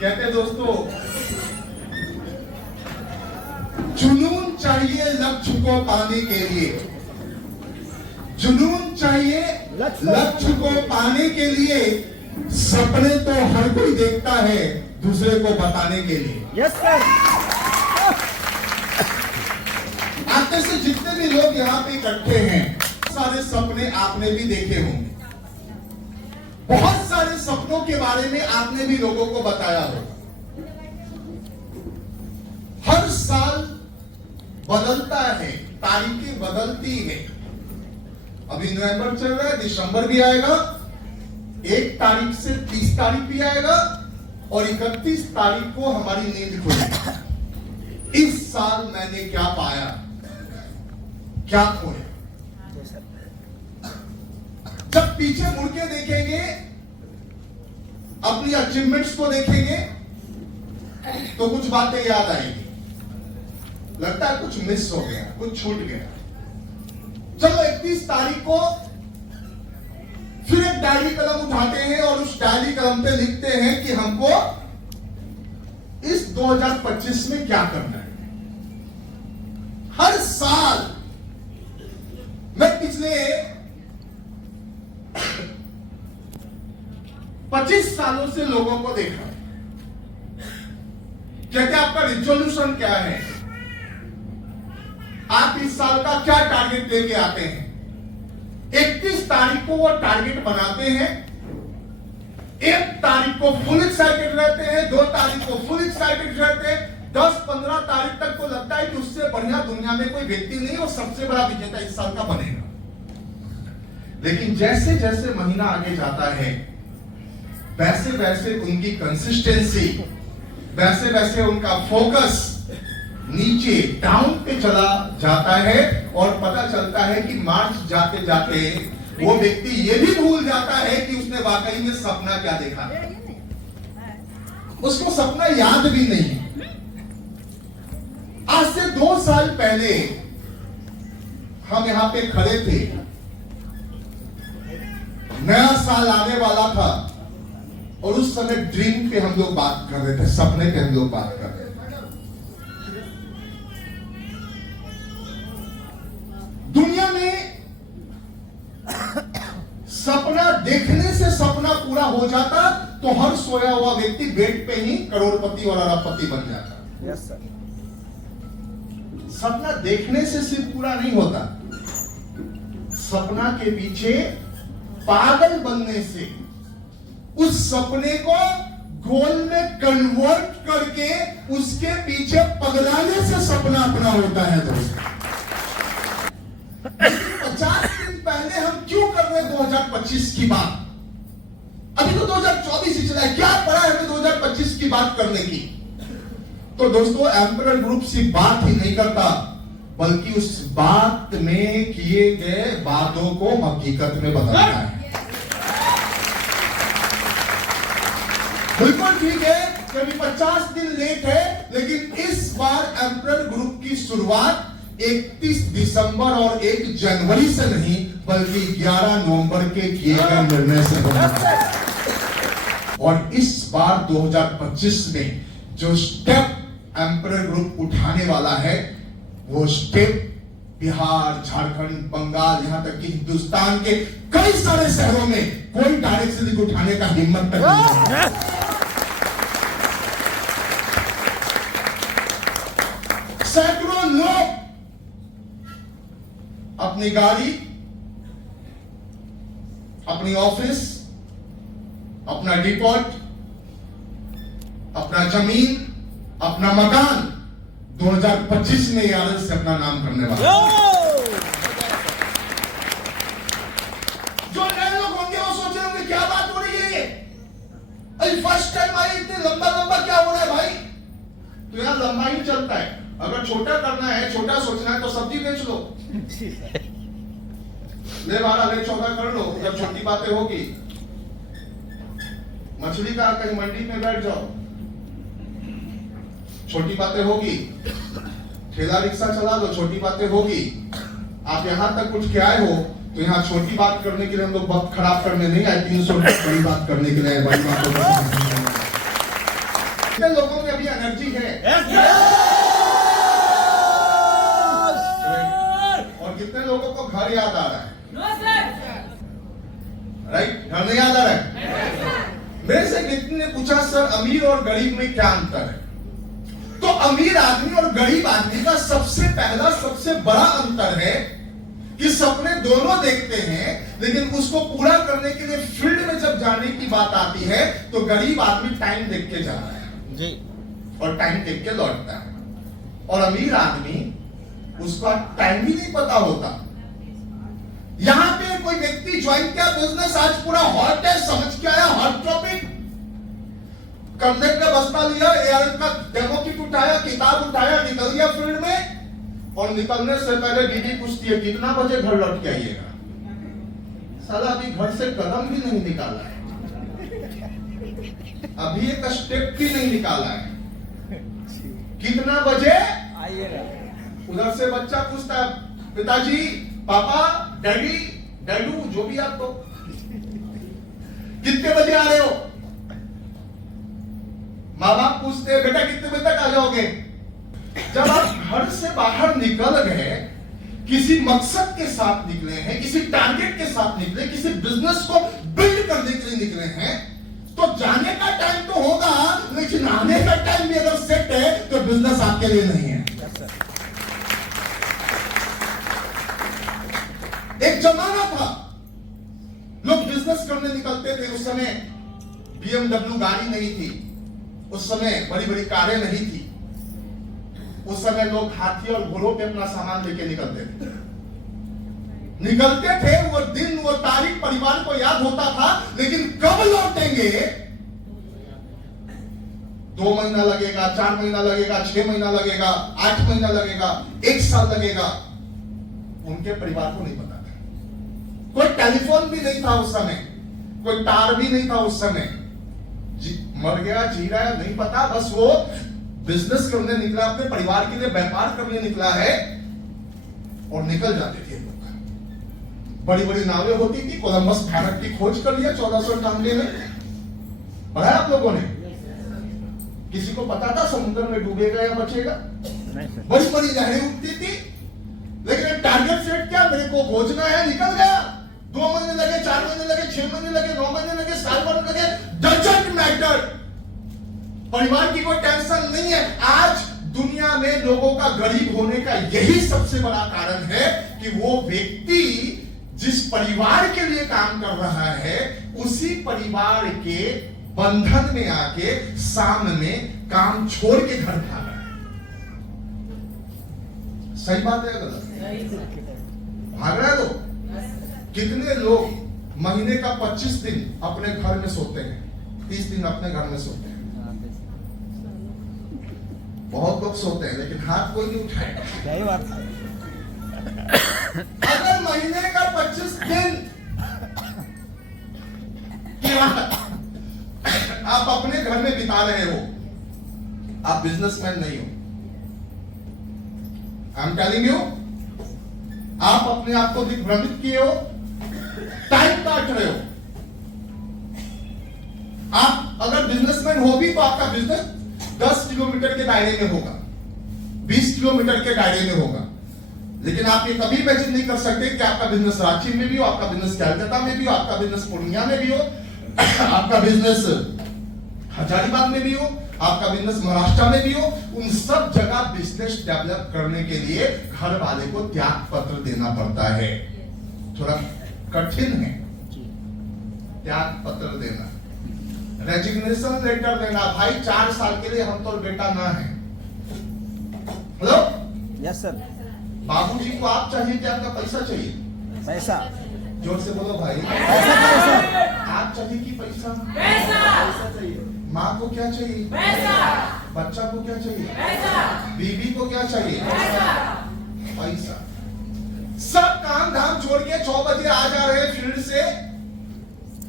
कहते दोस्तों, जुनून चाहिए लक्ष्य को पाने के लिए, जुनून चाहिए लक्ष्य को पाने के लिए। सपने तो हर कोई देखता है दूसरे को बताने के लिए। Yes sir. आप में से जितने भी लोग यहाँ पे इकट्ठे हैं, सारे सपने आपने भी देखे होंगे, बहुत सारे सपनों के बारे में आपने भी लोगों को बताया हो। हर साल बदलता है, तारीखें बदलती है। अभी नवंबर चल रहा है, दिसंबर भी आएगा, 1 तारीख से 30 तारीख भी आएगा और 31 तारीख को हमारी नींद खुलेगी। इस साल मैंने क्या पाया, क्या खोया। जब पीछे मुड़ के देखेंगे, अपनी अचीवमेंट्स को देखेंगे, तो कुछ बातें याद आएंगी। लगता है कुछ मिस हो गया, कुछ छूट गया। चलो 31 तारीख को फिर एक डायरी कलम उठाते हैं और उस डायरी कलम पे लिखते हैं कि हमको इस 2025 में क्या करना है। हर साल मैं पिछले 25 सालों से लोगों को देखा, कहते आपका रिजोल्यूशन क्या है, आप इस साल का क्या टारगेट लेके आते हैं। 31 तारीख को वो टारगेट बनाते हैं, 1 तारीख को फुल एक्साइटेड रहते हैं, 2 तारीख को फुल एक्साइटेड रहते हैं, 10-15 तारीख तक तो लगता है कि उससे बढ़िया दुनिया में कोई व्यक्ति नहीं, वो सबसे बड़ा विजेता इस साल का बनेगा। लेकिन जैसे जैसे महीना आगे जाता है, वैसे वैसे उनकी कंसिस्टेंसी, वैसे वैसे उनका फोकस नीचे डाउन पे चला जाता है और पता चलता है कि मार्च जाते जाते वो व्यक्ति ये भी भूल जाता है कि उसने वाकई में सपना क्या देखा, उसको सपना याद भी नहीं। आज से 2 साल पहले हम यहां पे खड़े थे, नया साल आने वाला था और उस समय ड्रीम पे हम लोग बात कर रहे थे, सपने पे हम लोग बात कर रहे थे। दुनिया में सपना देखने से सपना पूरा हो जाता तो हर सोया हुआ व्यक्ति बेड पे ही करोड़पति और अरबपति बन जाता। Yes sir. सपना देखने से सिर्फ पूरा नहीं होता, सपना के पीछे पागल बनने से, उस सपने को गोल में कन्वर्ट करके उसके पीछे पगलाने से सपना अपना होता है दोस्तों। 50 दिन पहले हम क्यों कर रहे 2025 की बात, अभी तो 2024 ही चला है, क्या पड़ा है 2025 की बात करने की। तो दोस्तों, एम्परर ग्रुप सिर्फ बात ही नहीं करता, बल्कि उस बात में किए गए वादों को हकीकत में बदलता है। बिल्कुल ठीक है, कभी 50 दिन लेट है, लेकिन इस बार एम्परर ग्रुप की शुरुआत 31 दिसंबर और 1 जनवरी से नहीं, बल्कि 11 नवंबर के किए गए निर्णय से होगा। और इस बार 2025 में जो स्टेप एम्परर ग्रुप उठाने वाला है, वो स्टेप बिहार, झारखंड, बंगाल, यहां तक कि हिंदुस्तान के कई सारे शहरों में कोई डायरेक्शन उठाने का हिम्मत नहीं है। सैकड़ों लोग अपनी गाड़ी, अपनी ऑफिस, अपना डिपॉट, अपना जमीन, अपना मकान 2025 में यार से अपना नाम करने वाला। जो नए लोग होंगे वो सोच रहे होंगे क्या बात हो रही है, अरे फर्स्ट टाइम आई, इतने लंबा लंबा क्या हो रहा है भाई। तो यार लंबा ही चलता है, अगर छोटा करना है, छोटा सोचना है तो सब्जी बेच लो, ले 12 ले 14 कर लो, जब छोटी बातें होगी। मछली का कहीं मंडी में बैठ जाओ, छोटी बातें होगी। ठेला रिक्शा चला लो, छोटी बातें होगी। आप यहां तक उठ के आए हो तो यहाँ छोटी बात करने के लिए हम लोग वक्त खराब करने नहीं आए, 300 बड़ी बात करने के लिए, बड़ी बात कितने लोगों में अभी एनर्जी है? और कितने लोगों को घर याद आ रहा है? राइट, घर नहीं याद आ रहा है? मेरे से कितने ने पूछा सर अमीर और गरीब में क्या अंतर है? तो अमीर आदमी और गरीब आदमी का सबसे पहला सबसे बड़ा अंतर है कि सपने दोनों देखते हैं, लेकिन उसको पूरा करने के लिए फील्ड में जब जाने की बात आती है तो गरीब आदमी टाइम देख के जाता है जी, और टाइम देख के लौटता है। और अमीर आदमी उसका टाइम भी नहीं पता होता। यहां पे कोई व्यक्ति ज्वाइन किया बिजनेस, आज पूरा हॉट है, समझ के आया हॉट टॉपिक, कंधे का बस्ता लिया, एआरएम का डेमो किट उठाया, किताब उठाया, निकल गया फील्ड में। और निकलने से पहले दीदी पूछती है कितना बजे घर लौट के आइएगा? साला अभी घर से कदम भी नहीं निकाला है, अभी एक स्टेप भी नहीं निकाला है, कितना बजे आइएगा? उधर से बच्चा पूछता है पिताजी, पापा, डैडी, डैडू, जो भी आप तो कितने बजे आ रहे हो? माँ बाप पूछते हैं बेटा कितने बजे तक आ जाओगे? जब आप घर से बाहर निकल गए, किसी मकसद के साथ निकले हैं, किसी टारगेट के साथ निकले, किसी बिजनेस को बिल्ड करने के लिए निकले हैं, तो जाने का टाइम तो होगा, लेकिन आने का टाइम भी अगर सेट है तो बिजनेस आपके लिए नहीं है। एक जमाना था लोग बिजनेस करने निकलते थे, उस समय BMW गाड़ी नहीं थी, उस समय बड़ी बड़ी कारें नहीं थी, उस समय लोग हाथी और घोड़ों पे अपना सामान लेके निकलते थे। वो दिन वो तारीख परिवार को याद होता था, लेकिन कब लौटेंगे? 2 महीना लगेगा, 4 महीना लगेगा, 6 महीना लगेगा, 8 महीना लगेगा, 1 साल लगेगा, उनके परिवार को नहीं पता था। कोई टेलीफोन भी नहीं था उस समय, कोई तार भी नहीं था उस समय, मर गया, जी रहा है, नहीं पता, बस वो बिजनेस करने निकला, अपने परिवार के लिए व्यापार करने निकला है, और निकल जाते थे लोग। बड़ी बड़ी नावें होती थी, कोलंबस भारत की खोज कर लिया 1498 में, पढ़ा आप लोगों ने? किसी को पता था समुद्र में डूबेगा या बचेगा? बड़ी बड़ी लहरें उठती थी, लेकिन टारगेट सेट क्या, मेरे को खोजना है, निकल गया। 2 महीने लगे, 4 महीने लगे, 6 महीने लगे, 9 महीने लगे, साल भर लगे, डजंट मैटर, परिवार की कोई टेंशन नहीं है। आज दुनिया में लोगों का गरीब होने का यही सबसे बड़ा कारण है कि वो व्यक्ति जिस परिवार के लिए काम कर रहा है, उसी परिवार के बंधन में आके सामने काम छोड़ के घर भाग रहा है। सही बात है गलत? भाग रहा है। तो कितने लोग महीने का 25 दिन अपने घर में सोते हैं, 30 दिन अपने घर में सोते हैं? बहुत लोग सोते हैं, लेकिन हाथ कोई नहीं उठाएगा। सही बात है। अगर महीने का 25 दिन आप अपने घर में बिता रहे हो, आप बिजनेसमैन नहीं हो। आई एम टेलिंग यू, आप अपने आप को दिग्भ्रमित किए हो, टाइम काट रहे हो। आप अगर बिजनेसमैन हो भी तो आपका बिजनेस 10 किलोमीटर के दायरे में होगा, 20 किलोमीटर के दायरे में होगा, लेकिन आप ये कभी इमेजिन नहीं कर सकते कि आपका बिजनेस रांची में भी हो, आपका बिजनेस कलकत्ता में भी हो, आपका बिजनेस पूर्णिया में भी हो, आपका बिजनेस हजारीबाग में भी हो, आपका बिजनेस महाराष्ट्र में भी हो। उन सब जगह बिजनेस डेवलप करने के लिए घर वाले को त्याग पत्र देना पड़ता है। थोड़ा कठिन है त्याग पत्र देना, रेजिग्नेशन लेटर देना। भाई 4 साल के लिए हम तो बेटा ना है। Hello, yes sir. बाबूजी को आप चाहिए कि आपका पैसा चाहिए? पैसा। जोर से बोलो भाई। पैसा। आप चाहिए कि पैसा? पैसा चाहिए। माँ को क्या चाहिए? पैसा। बच्चा को क्या चाहिए? पैसा। बीवी को क्या चाहिए? पैसा। पैसा। सब काम धाम छोड़ के 6 बजे आ जा रहे फील्ड से,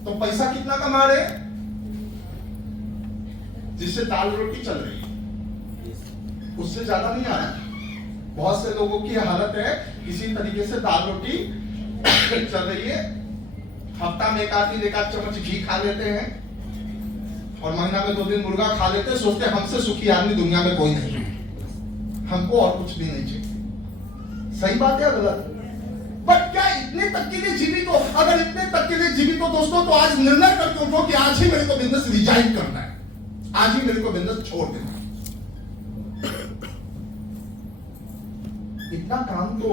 तो पैसा कितना कमा रहे? जिससे दाल रोटी चल रही है, उससे ज्यादा नहीं आ रहा। बहुत से लोगों की हालत है किसी तरीके से दाल रोटी चल रही है, हफ्ता में एक आध चम्मच घी खा लेते हैं और महीना में 2 दिन मुर्गा खा लेते, सोचते हमसे सुखी आदमी दुनिया में कोई नहीं है, हमको और कुछ भी नहीं चाहिए। सही बात है गलत? बट क्या इतने तक के लिए जीवित हो? अगर इतने तक के लिए जीवित हो दोस्तों, तो आज निर्णय करके उठो कि आज ही मेरे को बिजनेस रिजाइन करना है, आज ही मेरे को बिजनेस छोड़ देना है। इतना काम तो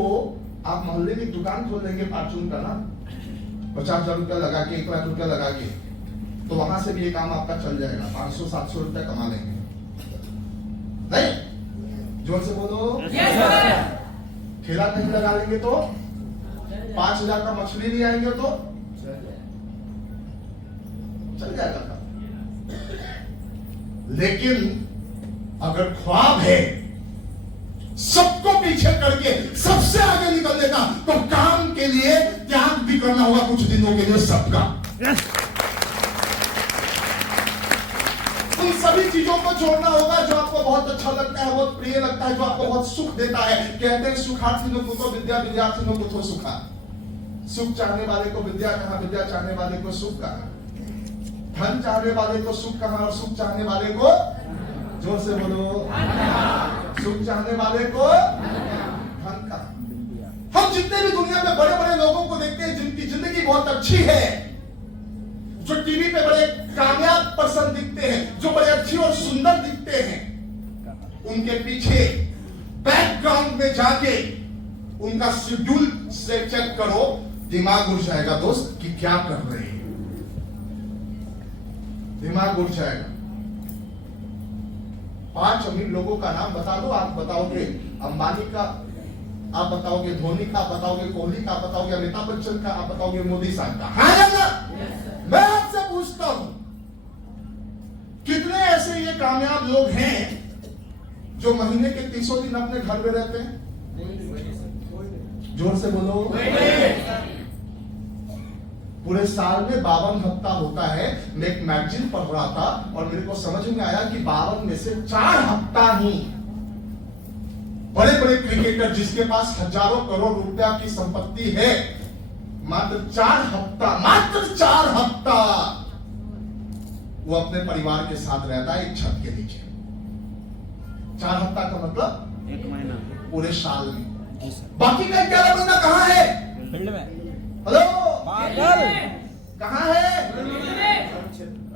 आप मोहल्ले में दुकान खोल लेंगे फार्चून का ना, 50,000 रुपया लगा के, 1 लाख रुपया लगा के, तो वहां से भी ये काम आपका चल जाएगा, 500-700 रुपया कमा लेंगे। नहीं, जोर से बोलो। ठेला कहीं लगा लेंगे तो 5,000 का मछली ले आएंगे तो चल जाएगा काम। लेकिन अगर ख्वाब है सबको पीछे करके सबसे आगे निकलने का, तो काम के लिए त्याग भी करना होगा कुछ दिनों के लिए सबका। उन सभी चीजों को छोड़ना होगा जो आपको बहुत अच्छा लगता है, बहुत प्रिय लगता है, जो आपको बहुत सुख देता है। कहते हैं सुखार्थी कुतो विद्या, विद्यार्थी कुतो सुखा। सुख चाहने वाले को विद्या कहा, विद्या चाहने वाले को सुख कहा, धन चाहने वाले को सुख कहा, और सुख चाहने वाले को, जोर से बोलो, सुख चाहने वाले को धन कहा। हम जितने भी दुनिया में बड़े बड़े लोगों को देखते हैं जिनकी जिंदगी बहुत अच्छी है, जो टीवी पे बड़े कामयाब पर्सन दिखते हैं, जो बड़े अच्छी और सुंदर दिखते हैं, उनके पीछे बैकग्राउंड में जाके उनका शेड्यूल से चेक करो, दिमाग उड़ जाएगा दोस्त कि क्या कर रहे हैं, दिमाग उड़ जाएगा। 5 अमीर लोगों का नाम बता दो, आप बताओगे अंबानी का, आप बताओगे धोनी का, आप बताओगे कोहली का, आप बताओगे अमिताभ बच्चन का, आप बताओगे मोदी साहब का। हाँ या ना? मैं आपसे पूछता हूं, कितने ऐसे ये कामयाब लोग हैं जो महीने के 300 दिन अपने घर में रहते हैं? जोर से बोलो। पूरे साल में 52 हफ्ता होता है। मैं एक मैगजीन पढ़ रहा था और मेरे को समझ में आया कि 52 में से 4 हफ्ता ही बड़े बड़े क्रिकेटर जिसके पास हजारों करोड़ रुपया की संपत्ति है, मात्र 4 हफ्ता वो अपने परिवार के साथ रहता है एक छत के नीचे। 4 हफ्ता का मतलब 1 महीना पूरे साल में। जी सर। बाकी का 11 महीना कहाँ है? फील्ड में। हेलो, पागल कहाँ है?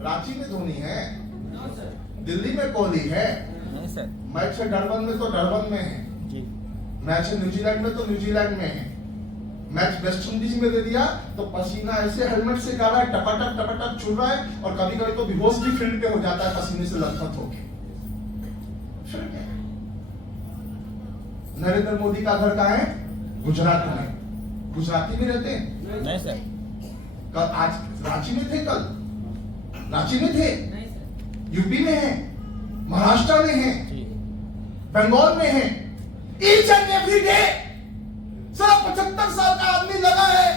रांची में धोनी है, दिल्ली में कोहली है, नहीं सर। मैच है डरबन में तो डरबन में है, जी। मैच है न्यूजीलैंड में तो न्यूजीलैंड में है। मैच वेस्ट इंडीज में दे दिया तो पसीना ऐसे हेलमेट से गा रहा है, टपटप छू रहा है, और कभी कभी तो बेहोश भी फील्ड पे हो जाता है पसीने से लथपथ होके। नरेंद्र मोदी का घर कहाँ है? गुजरात में। गुजराती में रहते हैं? नहीं सर। कल आज रांची में थे, कल रांची में थे, यूपी में है, महाराष्ट्र में है, जी। बंगाल में है। ईच एंड एवरी डे सिर्फ 75 साल का आदमी लगा है।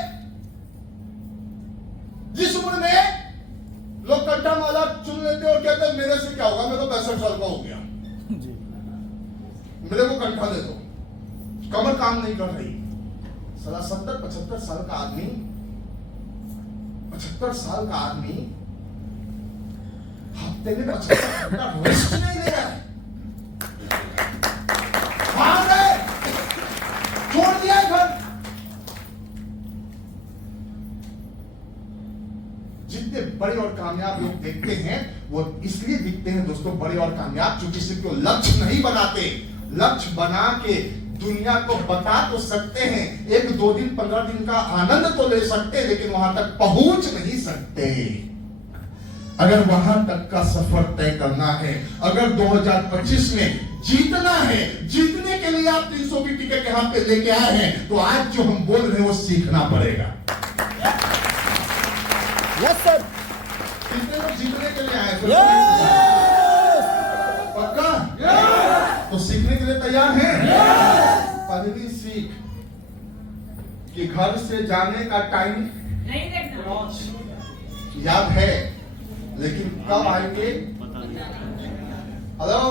जिस उम्र में लोग कट्टा माला चुन लेते और कहते हैं मेरे से क्या होगा, मैं तो 65 साल का हो गया, जी। मेरे को कंठा दे दो, कमर काम नहीं कर रही। साला 70-75 साल का आदमी, 75 साल का आदमी हफ्ते में 75 घंटा रेस्ट नहीं ले रहा है। भाग गए, छोड़ दिया घर। जितने बड़े और कामयाब लोग देखते हैं वो इसलिए दिखते हैं दोस्तों बड़े और कामयाब, क्योंकि सिर्फ वो लक्ष्य नहीं बनाते, लक्ष्य बना के दुनिया को बता तो सकते हैं, 1-2 दिन 15 दिन का आनंद तो ले सकते हैं, लेकिन वहां तक पहुंच नहीं सकते। अगर वहां तक का सफर तय करना है, अगर 2025 में जीतना है, जीतने के लिए आप 300 की टिकट यहां पे लेके आए हैं, तो आज जो हम बोल रहे हैं वो सीखना पड़ेगा। Yes sir. कितने लोग जीतने के लिए आए? यस। पक्का? तो सीखने के लिए तैयार हैं? पहली सीख कि घर से जाने का टाइम नहीं देखना, याद है, लेकिन कब आएंगे? हेलो,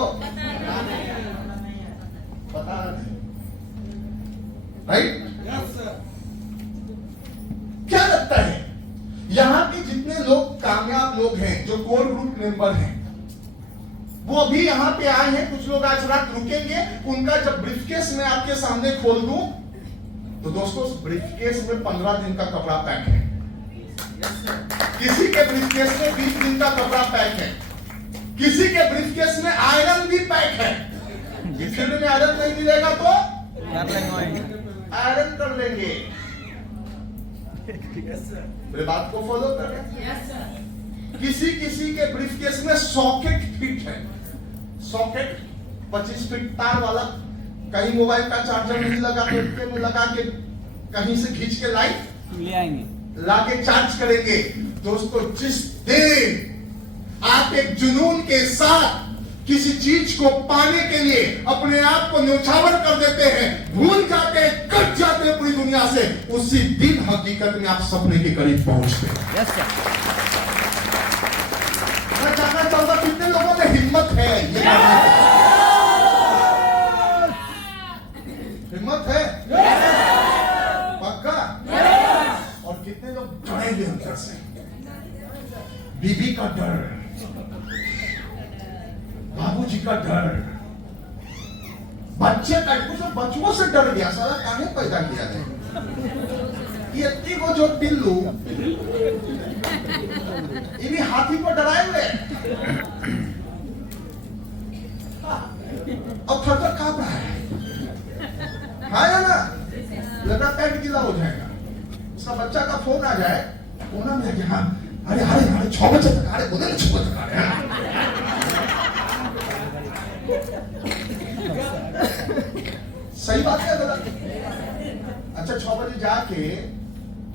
पता नहीं, राइट? क्या लगता है यहां के जितने लोग कामयाब बाद लोग हैं जो कोर ग्रुप मेंबर हैं, वो अभी यहाँ पे आए हैं। कुछ लोग आज रात रुकेंगे। उनका जब ब्रीफकेस मैं आपके सामने खोल दूं तो दोस्तों उस ब्रीफकेस में 15 दिन का कपड़ा पैक है। किसी के ब्रीफकेस में 20 दिन का कपड़ा पैक है। किसी के ब्रीफकेस में आयरन भी पैक है। फील्ड में आयरन नहीं मिलेगा तो आयरन कर लेंगे। मेरे बात को फॉलो करें। किसी किसी के ब्रीफकेस में सॉकेट फिट है। सॉकेट 25 फीट तार वाला, कहीं मोबाइल का चार्जर नहीं लगा के लगा के कहीं से खींच के लाइट ले आएंगे, लाके चार्ज करेंगे। दोस्तों जिस दिन आप एक जुनून के साथ किसी चीज को पाने के लिए अपने आप को न्यौछावर कर देते हैं, भूल जाते हैं, कट जाते हैं पूरी दुनिया से, उसी दिन हकीकत में आप सपने के करीब पहुंचते हैं। Yes sir. मैं जानना चाहूंगा कितने लोगों में हिम्मत है ये करने की? हिम्मत है? पक्का? और कितने लोग डरेंगे अंदर से? बीबी का डर, बाबूजी का डर, बच्चे का, कुछ बच्चों से डर गया। सारा काहे पैदा किया जाए? ये इतनी को जो टिल्लू इन्हीं हाथी को डराए हुए अब थर कांप रहा है। हाँ या ना? लगा पैंट गीला हो जाएगा। उसका बच्चा का फोन आ जाए, कोना में कि हाँ अरे अरे अरे 6 बजे तक आ रहे, बोले ना 6 बजे तक आ रहे। सही बात है गलत? अच्छा 6 बजे जाके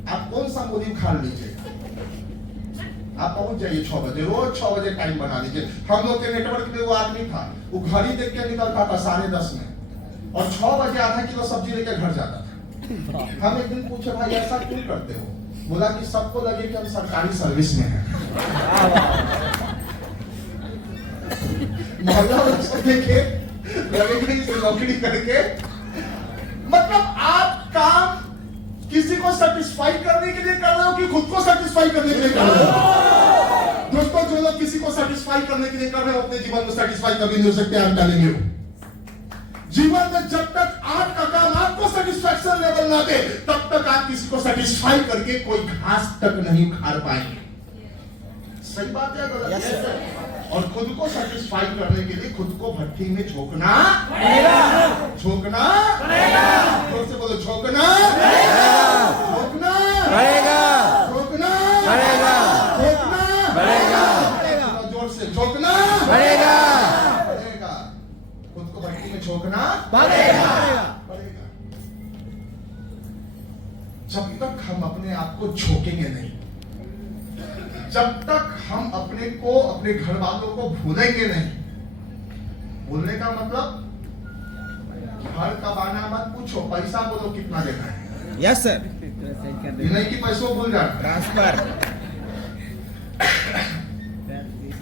आप कौन सा मूवी खा लीजिए, आप पहुंच जाइए 6 बजे, रोज 6 बजे टाइम बना लीजिए। हम लोग के नेटवर्क में वो आदमी था, वो घड़ी देख के निकलता था 10:30 में और 6 बजे आधा किलो सब्जी लेकर घर जाता था। हम एक दिन पूछे भाई ऐसा क्यों करते हो? बोला कि सबको लगे कि हम सरकारी सर्विस में हैं। मोहल्ला वाले देखे लगे कि इसे नौकरी करके, मतलब आप काम किसी को सेटिस्फाई करने के लिए कर रहे हो कि खुद को सेटिस्फाई करने के लिए कर रहे हो? दोस्तों जो लोग किसी को सेटिस्फाई करने के लिए कर रहे हो अपने जीवन में सेटिस्फाई कभी नहीं हो सकते। आप डालेंगे जीवन में जब तक आपका काम आपको सेटिस्फैक्शन लेवल ना दे तब तक आप किसी को सेटिस्फाई करके कोई घास तक नहीं उखाड़ पाएंगे। सही बात है गलत? yes, और खुद को सेटिस्फाई करने के लिए खुद को भट्टी में झोंकना झोंकना जोर से बोलो, झोंकना झोंकना झोंकना झोंकना, जोर से झोंकना पड़ेगा। खुद को भट्टी में झोंकना पड़ेगा। जब तक हम अपने आप को झोंकेंगे नहीं, जब तक हम अपने को अपने घर वालों को भूलेंगे नहीं। भूलने का मतलब घर कमाना मत पूछो, पैसा बोलो कितना देना है। Yes sir. ये नहीं कि पैसों भूल जाना। ट्रांसफर।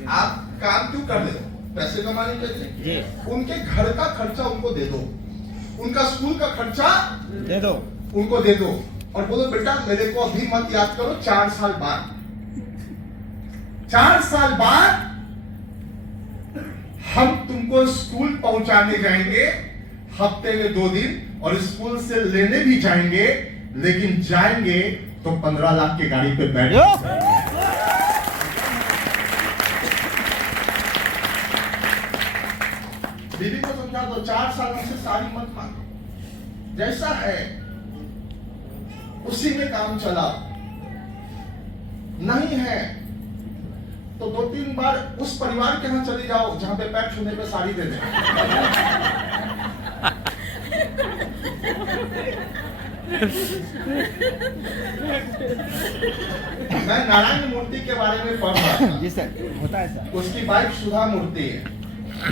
आप काम क्यों कर रहे हो? पैसे कमाने के लिए। उनके घर का खर्चा उनको दे दो, उनका स्कूल का खर्चा दे दो, उनको दे दो और बोलो बेटा मेरे को अभी मत याद करो, 4 साल बाद 4 साल बाद हम तुमको स्कूल पहुंचाने जाएंगे, हफ्ते में 2 दिन, और स्कूल से लेने भी जाएंगे, लेकिन जाएंगे तो 15 लाख की गाड़ी पे बैठ। बीबी को समझा दो 4 साल से साड़ी मत मांगो, जैसा है उसी में काम चला। नहीं है तो 2-3 बार उस परिवार के यहाँ चले जाओ जहां पे पैर छूने पे साड़ी दे दे। मैं नारायण मूर्ति के बारे में पढ़ रहा था। जी सर, होता है सर। उसकी वाइफ सुधा मूर्ति है,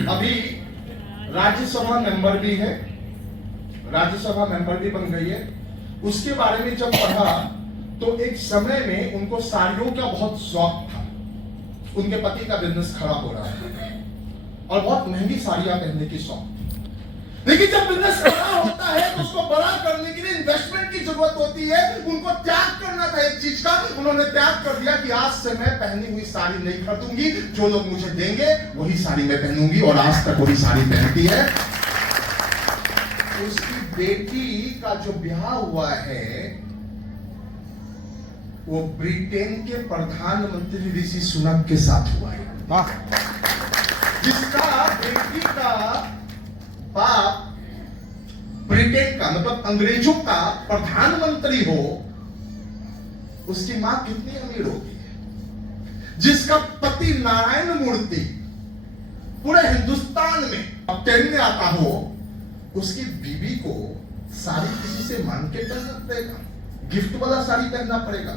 अभी राज्यसभा मेंबर भी है, राज्यसभा मेंबर भी बन गई है। उसके बारे में जब पढ़ा तो एक समय में उनको साड़ियों का बहुत शौक था। उनके पति का बिजनेस खराब हो रहा था और बहुत महंगी साड़ियां पहनने की शौक थी। लेकिन जब बिजनेस बड़ा होता है तो उसको बड़ा करने के लिए इन्वेस्टमेंट की जरूरत होती है। उनको त्याग करना था एक चीज का, उन्होंने त्याग कर दिया कि आज से मैं पहनी हुई साड़ी नहीं खरीदूंगी, जो लोग मुझे देंगे वही साड़ी मैं पहनूंगी, और आज तक वही साड़ी पहनती है। उसकी बेटी का जो ब्याह हुआ है वो ब्रिटेन के प्रधानमंत्री ऋषि सुनक के साथ हुआ है, जिसका बेटी का बाप ब्रिटेन का मतलब अंग्रेजों का प्रधानमंत्री हो, उसकी मां कितनी अमीर होगी। जिसका पति नारायण मूर्ति पूरे हिंदुस्तान में अब कहने आता हो, उसकी बीवी को साड़ी किसी से मांग के पहनना पड़ेगा, गिफ्ट वाला साड़ी पहनना पड़ेगा।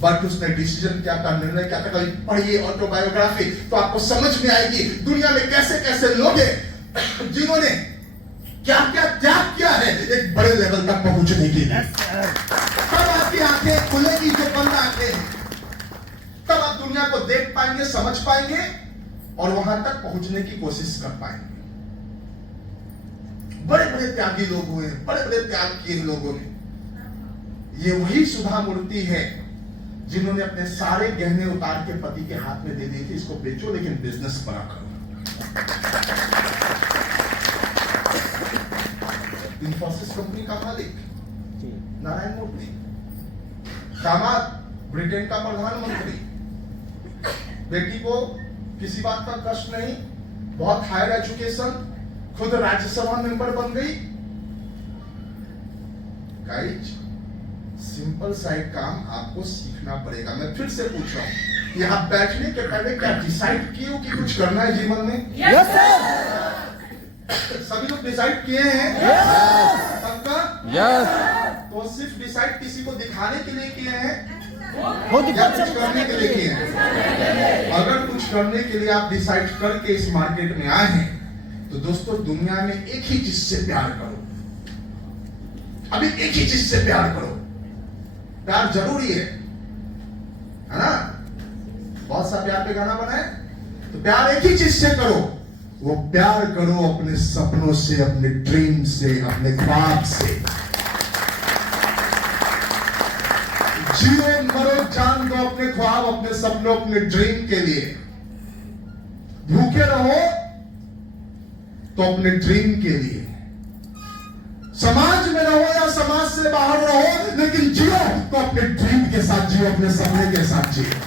बट उसने डिसीजन क्या था, निर्णय क्या था, कभी पढ़िए ऑटोबायोग्राफी तो आपको समझ में आएगी दुनिया में कैसे कैसे लोग हैं जिन्होंने क्या क्या त्याग किया है एक बड़े लेवल तक पहुंचने के लिए। तब आपकी आंखें खुलेगी जो बंद आंखें हैं, तब आप दुनिया को देख पाएंगे, समझ पाएंगे और वहां तक पहुंचने की कोशिश कर पाएंगे। बड़े बड़े त्यागी लोग हुए, बड़े बड़े त्याग किए लोगों ने। ये वही सुधा मूर्ति है जिन्होंने अपने सारे गहने उतार के पति के हाथ में दे दिए थे, इसको बेचो लेकिन बिजनेस बड़ा करो। इंफोसिस कंपनी का मालिक नारायण मूर्ति, दामाद ब्रिटेन का प्रधानमंत्री, बेटी को किसी बात का कष्ट नहीं, बहुत हायर एजुकेशन, खुद राज्यसभा मेंबर बन गई। गाइज सिंपल सा एक काम आपको सीखना पड़ेगा। मैं फिर से पूछ रहा हूं, यहां बैठने के पहले क्या डिसाइड किए हो कि कुछ करना है जीवन में? Yes sir. सभी लोग डिसाइड किए हैं? यस। पक्का? यस। तो सिर्फ डिसाइड किसी को दिखाने के लिए किए हैं खुद या कुछ करने के लिए किए हैं? अगर कुछ करने के लिए आप डिसाइड करके इस मार्केट में आए हैं तो दोस्तों दुनिया में एक ही चीज से प्यार करो, अभी एक ही चीज से प्यार करो। प्यार जरूरी है ना? बहुत सा प्यार पे गाना बनाए तो प्यार एक ही चीज से करो, वो प्यार करो अपने सपनों से, अपने ड्रीम से, अपने ख्वाब से। जियो मरो जान दो अपने ख्वाब, अपने सपनों, अपने ड्रीम के लिए। भूखे रहो तो अपने ड्रीम के लिए, समाज में रहो या समाज से बाहर रहो, लेकिन जियो तो अपने ड्रीम के साथ जियो, अपने सपने के साथ जियो।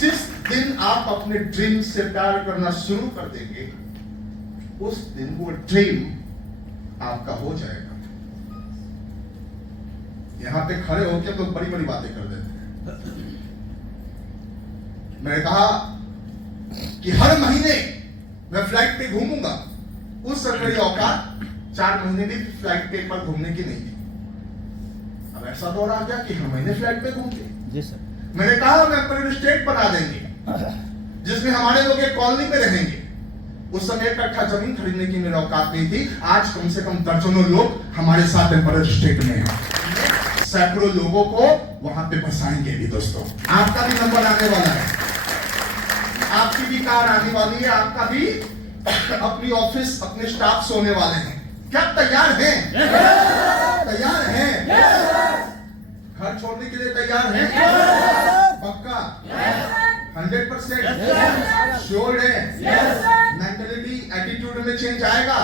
जिस दिन आप अपने ड्रीम से प्यार करना शुरू कर देंगे उस दिन वो ड्रीम आपका हो जाएगा। यहां पे खड़े होकर लोग बड़ी बड़ी बातें कर देते हैं। मैंने कहा कि हर महीने मैं फ्लाइट पे घूमूंगा, उस समय मेरी औकात 4 महीने भी फ्लाइट पे एक बार घूमने की नहीं थी। अब ऐसा दौर आ गया कि हर महीने फ्लाइट पे घूमते। जी सर। मैंने कहा मैं अपने स्टेट बना देंगे जिसमें हमारे लोग एक कॉलोनी में रहेंगे। उस समय एक कट्ठा जमीन खरीदने की मेरी औकात नहीं थी, आज कम से कम दर्जनों लोग हमारे साथ एम्पायर स्टेट में हैं। सैकड़ों लोगों को वहां पे बसाएंगे भी। दोस्तों आपका भी नंबर आने वाला है, आपकी भी कार आने वाली है, आपका भी अपनी ऑफिस, अपने स्टाफ सोने वाले हैं। क्या तैयार हैं? तैयार हैं? घर छोड़ने के लिए तैयार हैं? पक्का? 100% श्योर है? मेंटलिटी, एटीट्यूड में चेंज आएगा?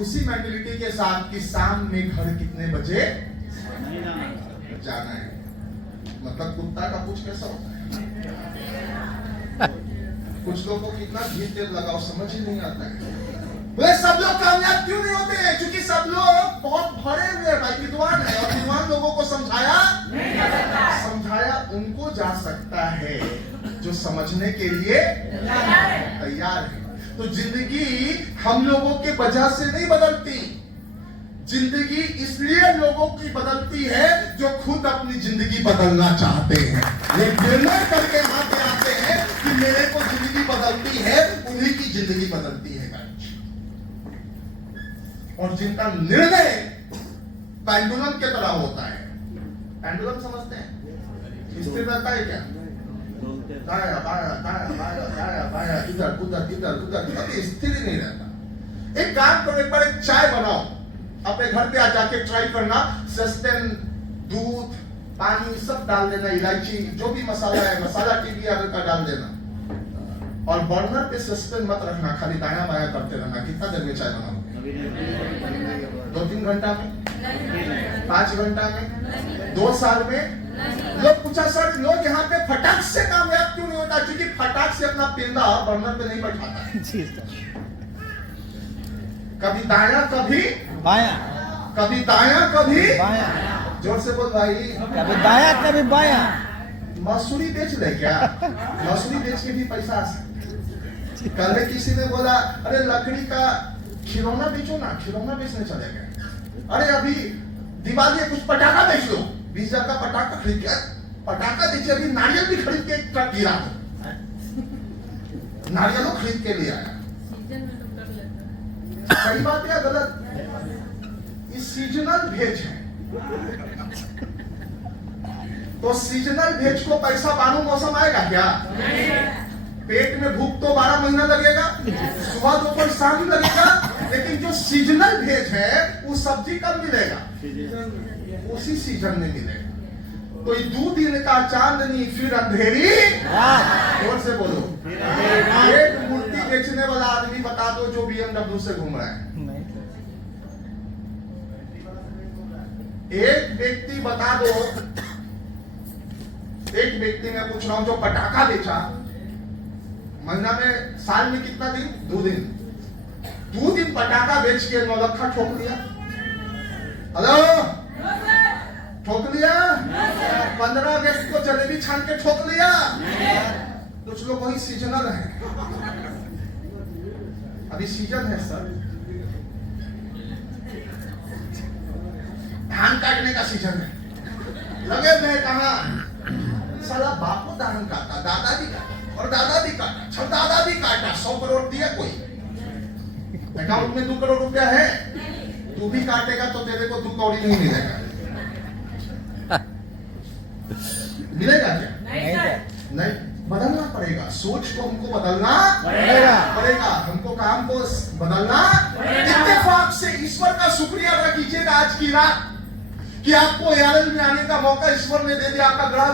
उसी मेंटलिटी के साथ कि शाम में घर कितने बजे जाना है। मतलब कुत्ता का कुछ कैसा होता है, कुछ लोगों को कितना घी तेल लगाओ समझ ही नहीं आता है। वे सब लोग कामयाब क्यों नहीं होते हैं? क्योंकि सब लोग बहुत भरे हुए भाई विद्वान है, और विद्वान लोगों को समझाया नहीं जा सकता। समझाया उनको जा सकता है जो समझने के लिए तैयार है। तो जिंदगी हम लोगों के वजह से नहीं बदलती, जिंदगी इसलिए लोगों की बदलती है जो खुद अपनी जिंदगी बदलना चाहते हैं। ये निर्णय करके यहां पे आते हैं कि मेरे को जिंदगी बदलती है, उन्हीं की जिंदगी बदलती है। और जिनका निर्णय पेंडुलम के तरह होता है, पेंडुलम समझते हैं? स्थिर रहता है क्या? दाया बाया दाया बाया दाया बाया, इधर उधर इधर उधर, कभी स्थिर ही नहीं रहता। एक काम करो, एक बार एक चाय बनाओ, अपने घर पे आ जाके ट्राई करना, सस्टेन, दूध, पानी सब डाल देना, इलायची, जो भी मसाला है, मसाला टीवी आदि का डाल देना, और बर्नर पे सस्पेंड मत रखना, खाली दाया बाया करते रहना। कितना देर में चाय बनाओगे? 2-3 घंटा में? 5 घंटा में? 2 साल में? लोग पूछा सर लोग यहाँ पे फटाक से कामयाब क्यों नहीं होता? क्योंकि फटाक से अपना पेंदा बर्नर पे नहीं बैठाता। जी सर। कभी दाया कभी बाया, कभी दाया कभी बाया, जोर से बोल भाई। कभी दाया कभी बाया। मसूरी बेच ले क्या? मसूरी बेच के भी पैसा आ सकता है। कल किसी ने बोला अरे लकड़ी का खिलौना बेचो ना, खिलौना बेचने चले गए। अरे अभी दिवाली है, कुछ पटाखा बेच लो, 20,000 का पटाखा खरीद के, पटाखा बेचे, अभी नारियल भी खरीद के एक ट्रक गिरा दो, नारियलों खरीद के ले आया। सही बात है या गलत? ये सीजनल भेज है, तो सीजनल भेज को पैसा बारह मौसम आएगा क्या? पेट में भूख तो 12 महीना लगेगा, सुबह दोपहर शाम लगेगा, लेकिन जो सीजनल भेज है वो सब्जी कब मिलेगा? उसी सीजन में मिलेगा। तो ये 2 दिन का चांदनी फिर अंधेरी, जोर से बोलो। एक मूर्ति बेचने वाला आदमी बता दो जो BMW से घूम रहा है। एक व्यक्ति बता दो, एक व्यक्ति मैं पूछ रहा हूं जो पटाखा बेचा, महीना में, साल में कितना दिन? 2 दिन। 2 दिन पटाखा बेच के 9 लाख ठोक लिया। हेलो, ठोक लिया? 15 अगस्त को जलेबी छान के ठोक लिया? कुछ लोग वही सीजनल है, अभी सीजन है सर, धान काटने का सीजन है, लगे मैं कहा साला बापू धान काटा, दादा भी काटा, और दादा भी काटा, छदादा भी काटा, 100 करोड़ दिया कोई, अकाउंट में 2 करोड़ रुपया है, तू भी काटेगा तो तेरे को 2 कौड़ी नहीं मिलेगा। मिलेगा क्या? नहीं, बदलना पड़ेगा, सोच को हमको बदलना पड़ेगा, हमको काम को बदलना। इत्तेफाक से ईश्वर का शुक्रिया अदा कीजिएगा आज की रात कि आपको एआरएल में आने का मौका ईश्वर ने दे दिया। आपका ग्रह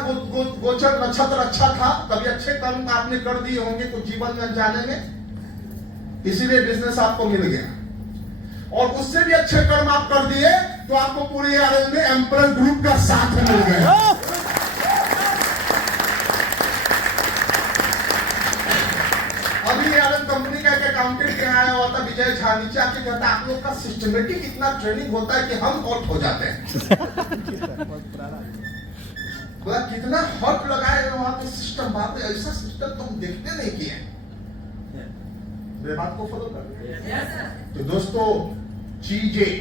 गोचर नक्षत्र अच्छा था, कभी अच्छे कर्म आपने कर दिए होंगे कुछ जीवन में जाने में, इसीलिए बिजनेस आपको मिल गया, और उससे भी अच्छे कर्म आप कर दिए तो आपको पूरे एआरएल में एम्परर ग्रुप का साथ मिल गया। अभी एआरएल कंपनी का एक अकाउंटेंट यहाँ आया हुआ था, विजय झा, नीचे आके कहता आप लोग का सिस्टमेटिक इतना ट्रेनिंग होता है कि हम आउट हो जाते हैं। बोला कितना हॉट लगाए वहां पे सिस्टम, बाप रे ऐसा सिस्टम तो हम देखते नहीं किए। मेरे बात को फॉलो कर। तो दोस्तों, चीजें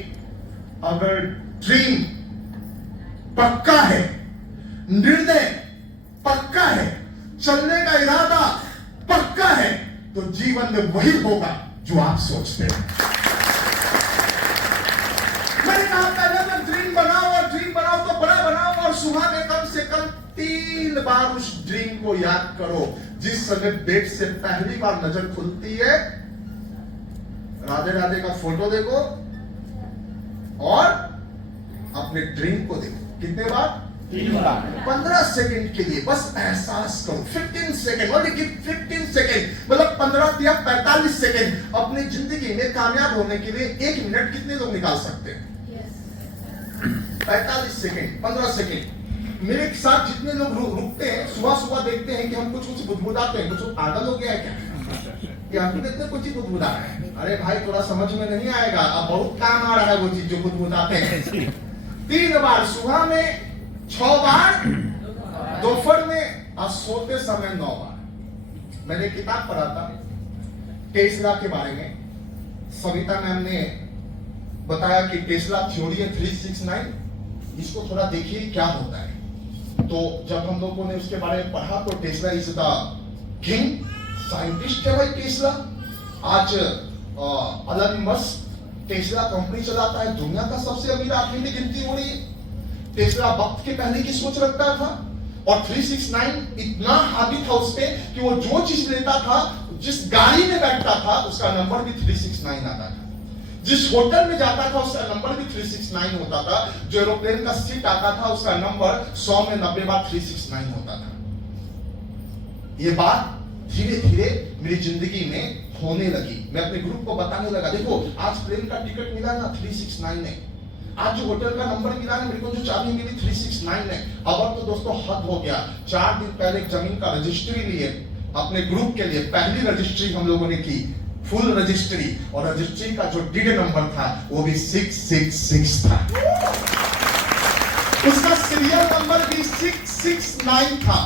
अगर ड्रीम पक्का है, निर्णय पक्का है, चलने का इरादा पक्का है, तो जीवन में वही होगा जो आप सोचते हैं। मैंने कहा पहले तो ड्रीम बनाओ, और ड्रीम बनाओ तो बड़ा बनाओ, और सुबह में कम से कम 3 बार उस ड्रीम को याद करो। जिस समय बेड से पहली बार नजर खुलती है, राधे राधे का फोटो देखो और अपने ड्रीम को देखो। कितने बार? 3 बार। 15 सेकंड के लिए बस एहसास करो। 15 सेकंड, और देखिए 15 सेकंड मतलब 15 या 45 सेकंड अपनी जिंदगी में कामयाब होने के लिए 1 मिनट कितने लोग निकाल सकते हैं? 45 सेकंड, 15 सेकंड। मेरे साथ जितने लोग रुकते हैं, सुबह सुबह देखते हैं कि हम कुछ बुदबुदाते हैं, कुछ पागल हो गया है क्या कि हम देखते हैं कुछ ही बुदबुदा रहे हैं। अरे भाई थोड़ा समझ में नहीं आएगा, अब बहुत काम आ रहा है वो चीज जो बुदबुदाते हैं। 3 बार सुबह में, 6 बार दोपहर में, और सोते समय 9 बार। मैंने किताब पढ़ा था टेस्ला के बारे में, सविता मैम ने बताया कि टेस्ला थ्योरी है 369, इसको थोड़ा देखिए क्या होता है। तो जब हम लोगों ने उसके बारे में पढ़ा तो Tesla is the king scientist है भाई टेस्ला। आज एलन मस्क टेस्ला कंपनी चलाता है, दुनिया का सबसे अमीर आदमी में गिनती हो रही है। टेस्ला वक्त के पहले की सोच रखता था, और 369 इतना हावी था उस पे कि वो जो चीज लेता था, जिस गाड़ी में बैठता था, उसका नंबर भी 369 आता था। जिस होटल में जाता था उसका नंबर भी 369 होता था। जो एरोप्लेन का सीट आता था उसका नंबर 100 में 90 बार 369 होता था। ये बात धीरे धीरे मेरी जिंदगी में होने लगी। मैं अपने ग्रुप को बताने लगा, देखो आज प्लेन का टिकट मिला ना 369 है, आज जो होटल का नंबर मिला ना मेरे को, जो चाबी मिली 369 है। अब तो दोस्तों हद हो गया। 4 दिन पहले एक जमीन का रजिस्ट्री लिए अपने ग्रुप के लिए, पहली रजिस्ट्री हम लोगों ने की, फुल रजिस्ट्री, और रजिस्ट्री का जो डीड नंबर था वो भी 666 था, उसका सीरियल नंबर भी 669 था।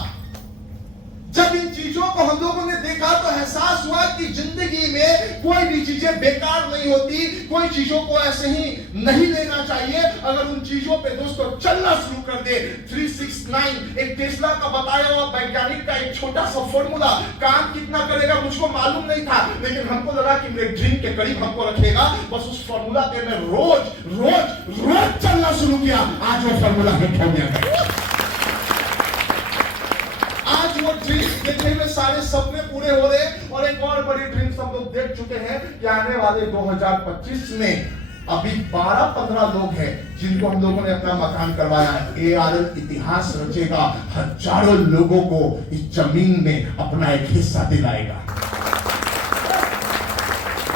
जब इन चीजों को हम लोगों ने देखा तो एहसास हुआ कि जिंदगी में कोई भी चीजें बेकार नहीं होती, कोई चीजों को ऐसे ही नहीं लेना चाहिए। अगर उन चीजों पे दोस्तों चलना शुरू कर दे। 369 एक टेस्ला का बताया हुआ वैज्ञानिक का एक छोटा सा फॉर्मूला, काम कितना करेगा मुझको मालूम नहीं था, लेकिन हमको लगा कि मेरे ड्रीम के करीब हमको रखेगा। बस उस फॉर्मूला पे मैं रोज रोज रोज चलना शुरू किया। आज वो फॉर्मूला हिट हो गया। आज वो ड्रीम देखे हुए सारे सपने पूरे हो रहे, और एक और बड़ी ड्रीम हम लोग देख चुके हैं कि आने वाले 2025 में अभी 12-15 लोग हैं जिनको हम लोगों ने अपना मकान करवाया है। ARL इतिहास रचेगा, हजारों लोगों को इस जमीन में अपना एक हिस्सा दिलाएगा।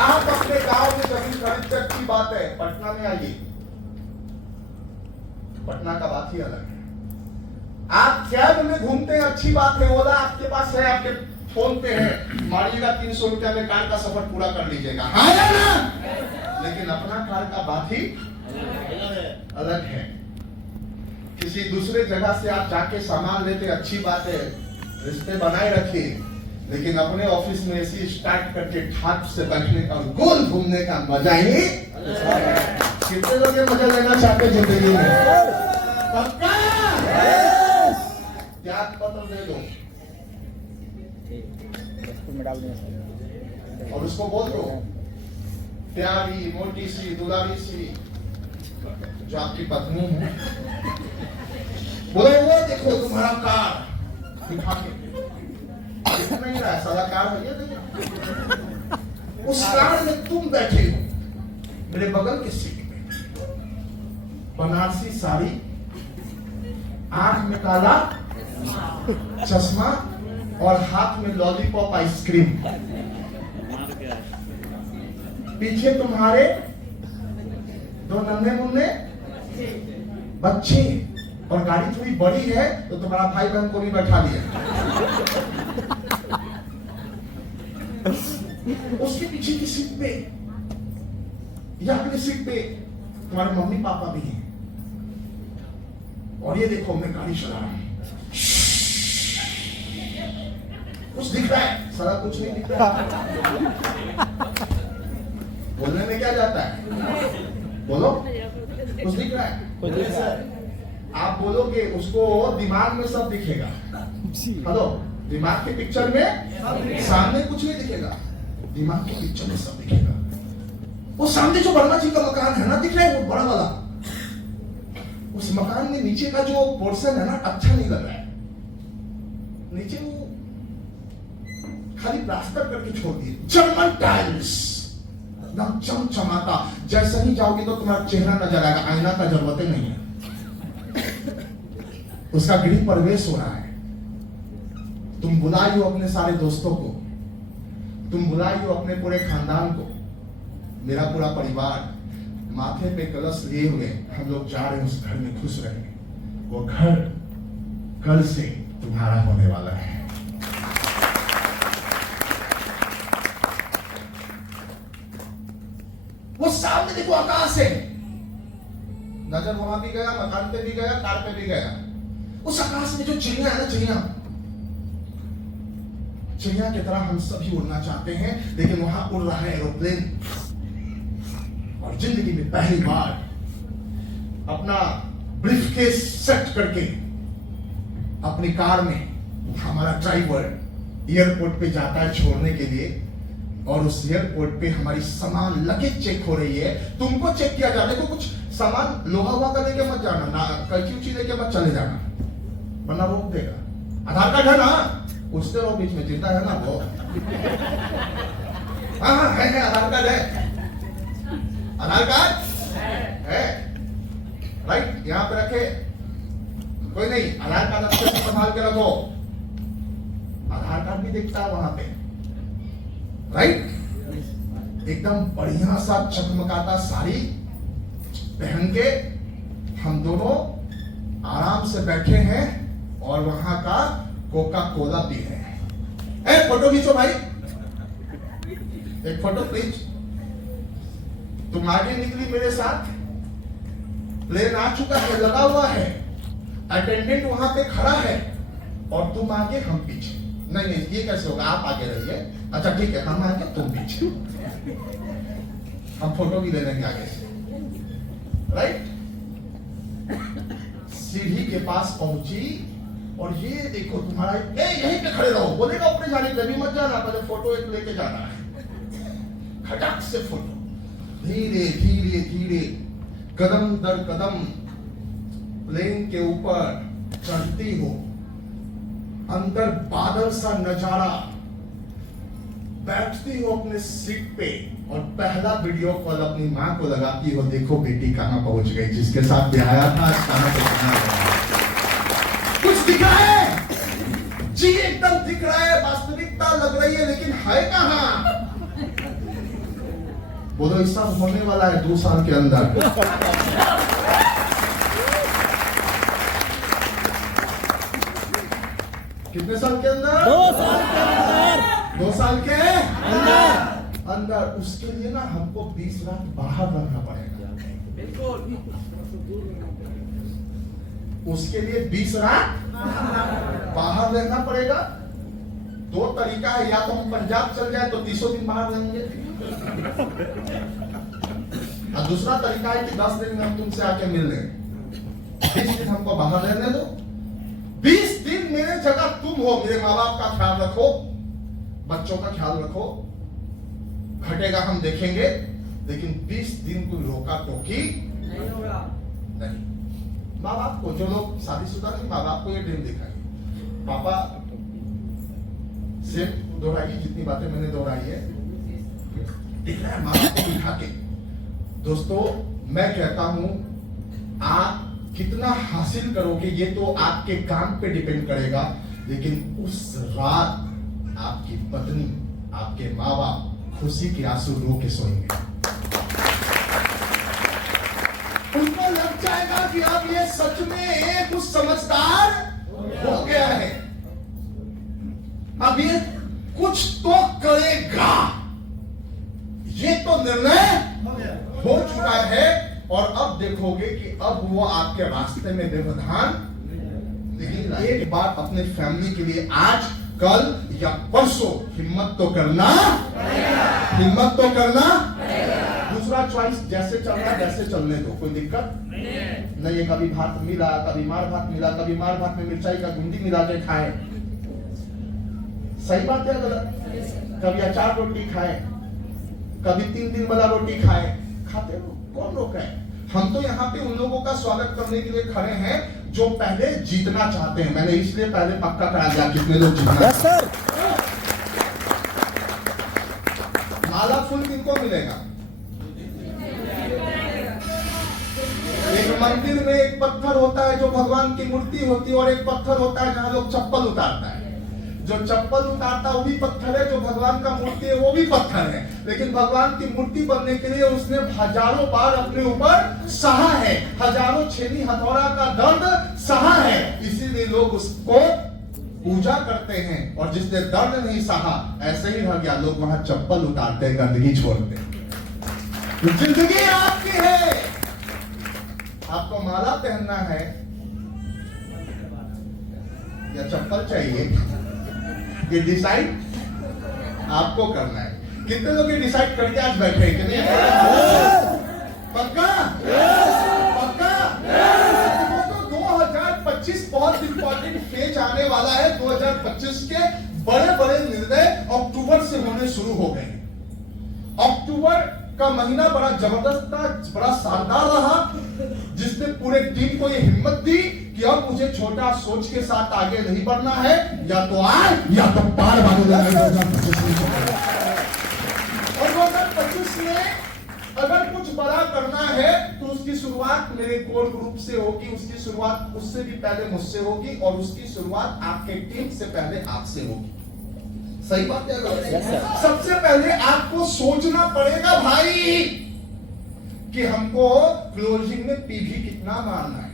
आप अपने गांव में जमीन खरीदते अच्छी बात है, पटना में आइए, पटना का बात ही अलग है। आप कैब में घूमते हैं अच्छी बात है, ओला आपके पास है, आपके फोन पे है, मारिएगा 300 रुपया में कार का सफर पूरा कर लीजिएगा, हाँ या ना? लेकिन अपना कार का बात ही अलग है। किसी दूसरे जगह से आप जाके सामान लेते अच्छी बात है, रिश्ते बनाए रखिए, लेकिन अपने ऑफिस में ऐसी स्टार्ट करके ठाट से बैठने का और गोल घूमने का मजा ही कितने लोग ये मजा लेना चाहते जिंदगी में? पक्का? त्याग पत्र दे दो और उसको बोल दो, प्यारी मोटी सी दुलारी सी जो आपकी पत्नी है, बोले वो देखो तुम्हारा कार दिखा के, दिख नहीं रहा है, सारा कार है ये देखो, उस कार में तुम बैठे हो मेरे बगल की सीट में, बनारसी साड़ी, आंख में काला चश्मा और हाथ में लॉलीपॉप आइसक्रीम, पीछे तुम्हारे 2 नन्हे मुन्ने बच्चे, और गाड़ी थोड़ी बड़ी है तो तुम्हारा भाई बहन को भी बैठा लिया। उसके पीछे की सीट पे या अपनी सीट पे तुम्हारे मम्मी पापा भी हैं, और ये देखो मैं गाड़ी चला रहा हूं, कुछ दिख रहा है, सारा कुछ नहीं दिख रहा है। बोलने में क्या जाता है, बोलो, कुछ दिख रहा है? आप बोलोगे उसको दिमाग में सब दिखेगा। हेलो, दिमाग के पिक्चर में सामने कुछ नहीं दिखेगा, दिमाग के पिक्चर में सब दिखेगा। वो सामने जो वर्मा जी का मकान है ना, दिख रहा है वो बड़ा वाला, उस मकान में नीचे का जो पोर्शन है ना अच्छा नहीं लग रहा है, नीचे वो खाली प्लास्टर करके छोड़ दिए, जर्मन टाइल्स एकदम चमचमाता, जैसे ही जाओगे तो तुम्हारा चेहरा नजर आएगा, आईना का जरूरत ही नहीं है। उसका गृह प्रवेश हो रहा है, तुम बुलाई हो अपने सारे दोस्तों को, तुम बुलाई हो अपने पूरे खानदान को, मेरा पूरा परिवार माथे पे कलश लिए हुए हम लोग जा रहे हैं उस घर में खुश रहेंगे। वो घर कल से तुम्हारा होने वाला है। वो सामने देखो आकाश है, नजर वहां भी गया, मकान पे भी गया, कार पे भी गया। उस आकाश में जो चिड़िया है ना, चिड़िया की तरह हम सभी उड़ना चाहते हैं, लेकिन वहां उड़ रहा है एरोप्लेन। और जिंदगी में पहली बार अपना ब्रीफकेस सेट करके अपनी कार में हमारा ड्राइवर एयरपोर्ट पे जाता है छोड़ने के लिए, और उस एयरपोर्ट पे हमारी सामान लगेज चेक हो रही है। तुमको चेक किया जाने को, कुछ सामान लोहा हुआ का लेके मत जाना, ना कैची उची लेके मत चले जाना, वरना रोक देगा। आधार कार्ड है ना, पूछते रहो बीच में, चिंता है ना वो? हाँ है आधार कार्ड है। आधार कार्ड है, राइट? यहां पे रखे, कोई नहीं, आधार कार्ड अच्छे से संभाल के रखो। आधार कार्ड भी दिखता है वहां पे, राइट? एकदम बढ़िया सा चकमकाता साड़ी पहन के हम दोनों आराम से बैठे हैं और वहां का कोका कोला पी रहे हैं। ए, फोटो खींचो भाई, एक फोटो प्लीज। तुम आगे निकली मेरे साथ, प्लेन आ चुका है, लगा हुआ है, अटेंडेंट वहां पे खड़ा है और तुम आगे हम पीछे। नहीं नहीं, ये कैसे होगा? आप आगे रहिए, अच्छा ठीक है, हम आगे तुम पीछे, हम फोटो भी ले लेंगे आगे से, राइट? सीढ़ी के पास पहुंची और ये देखो तुम्हारा, यहीं पे खड़े रहो, बोलेगा ऊपर जाने कभी मत जाना, पहले फोटो एक लेके जाना है। खटाक से फोटो, धीरे धीरे धीरे, कदम दर कदम प्लेन के ऊपर चढ़ती हो, अंदर बादल सा नजारा, बैठती हो अपने सीट पे और पहला वीडियो कॉल अपनी मां को लगाती हो, देखो बेटी कहां पहुंच गई, जिसके साथ ब्याह था आज कहां पहुंचना। कुछ दिख रहा है जी, एकदम दिख रहा है, वास्तविकता लग रही है, लेकिन है कहां? बोलो, ये सब होने वाला है 2 साल के अंदर। कितने साल के अंदर? 2 साल के अंदर। 2 साल के अंदर अंदर। उसके लिए ना हमको 20 रात बाहर रहना पड़ेगा। उसके लिए 20 रात बाहर रहना पड़ेगा। 2 तरीका है, या तो हम पंजाब चल जाए तो 30 दिन बाहर रहेंगे, और दूसरा तरीका है कि 10 दिन में हम तुमसे आके मिल लेंगे। 20 दिन हमको बाहर रहने दो, 20 दिन मेरे जगह तुम हो, मेरे माँ बाप का ख्याल रखो, बच्चों का ख्याल रखो, घटेगा हम देखेंगे, लेकिन 20 दिन कोई रोका टोकी नहीं होगा। नहीं, माँ बाप को, जो लोग शादीशुदा नहीं, माँ बाप को ये ड्रीम दिखाइए, पापा से दोहराइए जितनी बातें मैंने दोहराई है, दिख रहा है माँ बाप को दिखा के। दोस्तों, मैं कहता हूं, आप कितना हासिल करोगे ये तो आपके काम पे डिपेंड करेगा, लेकिन उस रात आपकी पत्नी, आपके माँ बाप खुशी के आंसू रो के सोएंगे। उनको लग जाएगा कि अब ये सच में कुछ समझदार हो गया है, अब ये कुछ तो करेगा, ये तो निर्णय हो चुका है। और अब देखोगे कि अब वो आपके रास्ते में व्यवधान नहीं लाएगा। एक बार अपने फैमिली के लिए आज, कल या परसों हिम्मत तो करना, हिम्मत तो करना। दूसरा चॉइस, जैसे चलना वैसे चलने दो, कोई दिक्कत नहीं है। कभी भात मिला, कभी मार भात मिला, कभी मार भात में मिर्चाई का गुंडी मिला के खाए, सही बात है गलत? कभी अचार रोटी खाए, कभी 3 दिन वाला रोटी खाए, खाते हो, कौन रोका है? हम तो यहाँ पे उन लोगों का स्वागत करने के लिए खड़े हैं जो पहले जीतना चाहते हैं। मैंने इसलिए पहले पक्का करा दिया कितने लोग जीतना। Yes sir. माला फूल किनको मिलेगा? एक मंदिर में एक पत्थर होता है जो भगवान की मूर्ति होती है, और एक पत्थर होता है जहां लोग चप्पल उतारता है। जो चप्पल उतारता है वो भी पत्थर है, जो भगवान का मूर्ति है वो भी पत्थर है, लेकिन भगवान की मूर्ति बनने के लिए उसने हजारों बार अपने ऊपर सहा है, हजारों छेनी हथौड़ा का दर्द सहा है, इसीलिए लोग उसको पूजा करते हैं। और जिसने दर्द नहीं सहा, ऐसे ही रह गया, लोग वहां चप्पल उतारते हैं, गंदगी छोड़ते हैं। जिंदगी आपकी है, आपको माला पहनना है या चप्पल चाहिए, ये डिसाइड आपको करना है। कितने लोग ये डिसाइड करके आज बैठे हैं कि नहीं? पक्का? पक्का? दोस्तों, 2025 बहुत इंपॉर्टेंट फेज आने वाला है। 2025 के बड़े बड़े निर्णय अक्टूबर से होने शुरू हो गए। अक्टूबर का महीना बड़ा जबरदस्त था, बड़ा शानदार रहा, जिसने पूरे टीम को ये हिम्मत दी कि अब मुझे छोटा सोच के साथ आगे नहीं बढ़ना है, या तो आए या तो पार। और 2025 में अगर कुछ बड़ा करना है तो उसकी शुरुआत मेरे कोर ग्रुप से होगी, उसकी शुरुआत उससे भी पहले मुझसे होगी और उसकी शुरुआत आपके टीम से पहले आपसे होगी। सही बात है? Yes, sir. सबसे पहले आपको सोचना पड़ेगा भाई कि हमको क्लोजिंग में पीवी कितना मारना है।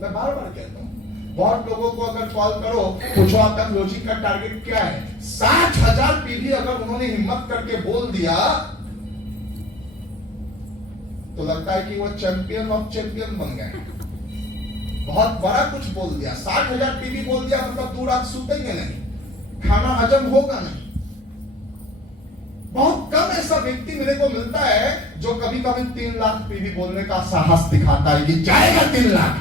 मैं बार बार कहता हूं, बहुत लोगों को अगर कॉल करो, पूछो आपका क्लोजिंग का टारगेट क्या है, 60,000 पीवी अगर उन्होंने हिम्मत करके बोल दिया तो लगता है कि वो चैंपियन ऑफ चैंपियन बन गए। बहुत बड़ा कुछ बोल दिया, 60,000 पीवी बोल दिया मतलब 2 रात सूतेंगे नहीं, खाना हजम होगा नहीं। बहुत कम ऐसा व्यक्ति मेरे को मिलता है जो कभी कभी 3 लाख पीवी बोलने का साहस दिखाता है कि जाएगा 3 लाख।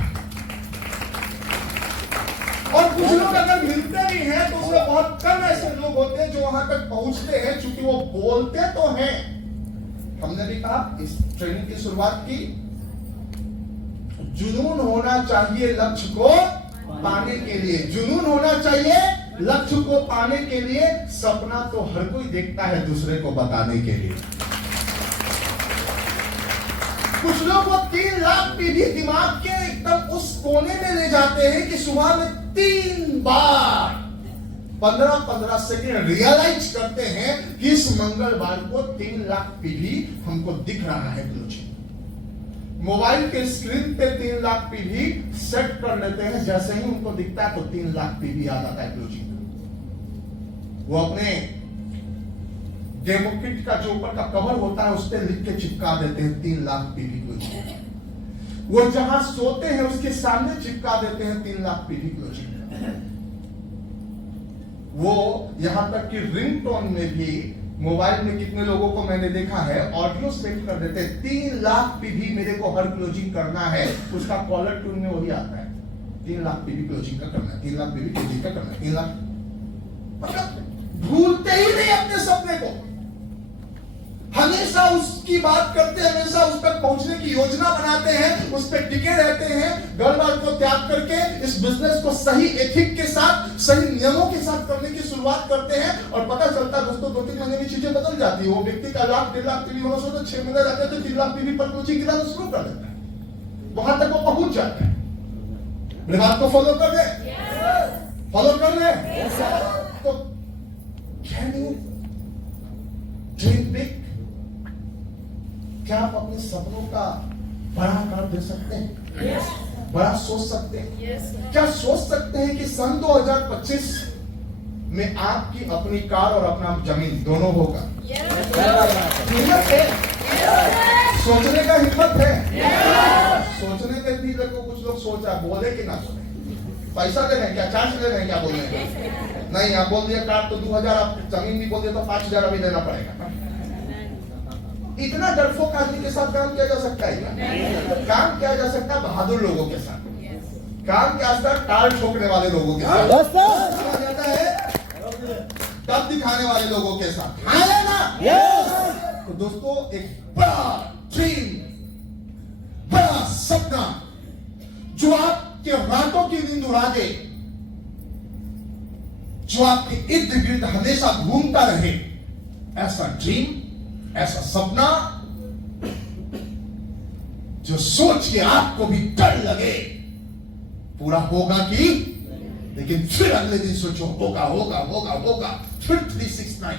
और कुछ लोग अगर मिलते भी हैं तो उसमें बहुत कम ऐसे लोग होते हैं जो वहां तक पहुंचते हैं, क्योंकि वो बोलते तो हैं। हमने भी कहा इस ट्रेनिंग की शुरुआत की, जुनून होना चाहिए लक्ष्य को पाने के लिए, जुनून होना चाहिए लक्ष्य को पाने के लिए। सपना तो हर कोई देखता है दूसरे को बताने के लिए। कुछ लोग वो 3 लाख पीढ़ी दिमाग के एकदम उस कोने में ले जाते हैं कि सुबह में 3 बार 15-15 सेकंड रियलाइज करते हैं कि इस मंगलवार को 3 लाख पीढ़ी हमको दिख रहा है क्लोजिंग। मोबाइल के स्क्रीन पे 3 लाख पीढ़ी सेट कर लेते हैं, जैसे ही उनको दिखता है तो 3 लाख पीढ़ी आ जाता है क्लोजिंग। वो अपने डेमो किट का जो ऊपर का कवर होता है उस पर लिख के चिपका देते हैं 3 लाख पीढ़ी क्लोजिंग। वो जहां सोते हैं उसके सामने चिपका देते हैं 3 लाख पीढ़ी क्लोजिंग। वो यहां तक कि रिंगटोन में भी, मोबाइल में कितने लोगों को मैंने देखा है ऑडियो सेट कर देते हैं, 3 लाख पीवी मेरे को हर क्लोजिंग करना है, उसका कॉलर ट्यून में वही आता है, 3 लाख पीवी क्लोजिंग का करना है, 3 लाख पीवी क्लोजिंग का करना है, 3 लाख। मतलब भूलते ही नहीं अपने सपने को, हमेशा उसकी बात करते हैं, हमेशा उस तक पहुंचने की योजना बनाते हैं, उस पर टिके रहते हैं। घर बार को त्याग करके इस बिजनेस को सही एथिक के साथ, सही नियमों के साथ करने की शुरुआत करते हैं और पता चलता है दोस्तों 2-3 महीने में चीजें बदल जाती है। वो व्यक्ति का 1,00,000-1.5 लाख पीवी होना सोचता 6 महीने जाते हैं तो 3 लाख पीवी पर क्लोजिंग गिराना शुरू कर देता है, वहां तक वो पहुंच जाता है। मेरे बात को फॉलो कर रहे, फॉलो कर रहे। तो कैन यू ड्रीम बिग? क्या आप अपने सपनों का बड़ा आकार दे सकते हैं? बड़ा सोच सकते हैं? क्या सोच सकते हैं कि सन 2025 में आपकी अपनी कार और अपना जमीन दोनों होगा? हिम्मत है, सोचने का हिम्मत है। सोचने के भी देखो कुछ लोग सोचा, बोले कि ना बोले, पैसा दे रहे हैं क्या, चार्ज ले रहे हैं क्या, बोलने नहीं। आप बोल दिया कार तो 2,000, आप जमीन भी बोल दिया तो 5,000 अभी देना पड़ेगा। इतना डरपोक आदमी के साथ काम किया जा सकता है क्या? काम किया जा सकता है बहादुर लोगों के साथ, काम किया जा सकता है टाल ठोकने वाले लोगों के साथ, किया जाता है दम दिखाने वाले लोगों के साथ। हाँ है ना? तो दोस्तों एक बड़ा ड्रीम, बड़ा सपना जो आपके रातों की नींद उड़ा दे, जो आपके इर्द गिर्द हमेशा घूमता रहे, ऐसा ड्रीम, ऐसा सपना जो सोच के आपको भी डर लगे पूरा होगा कि, लेकिन फिर अगले दिन सोचो होगा होगा होगा होगा, फिर 369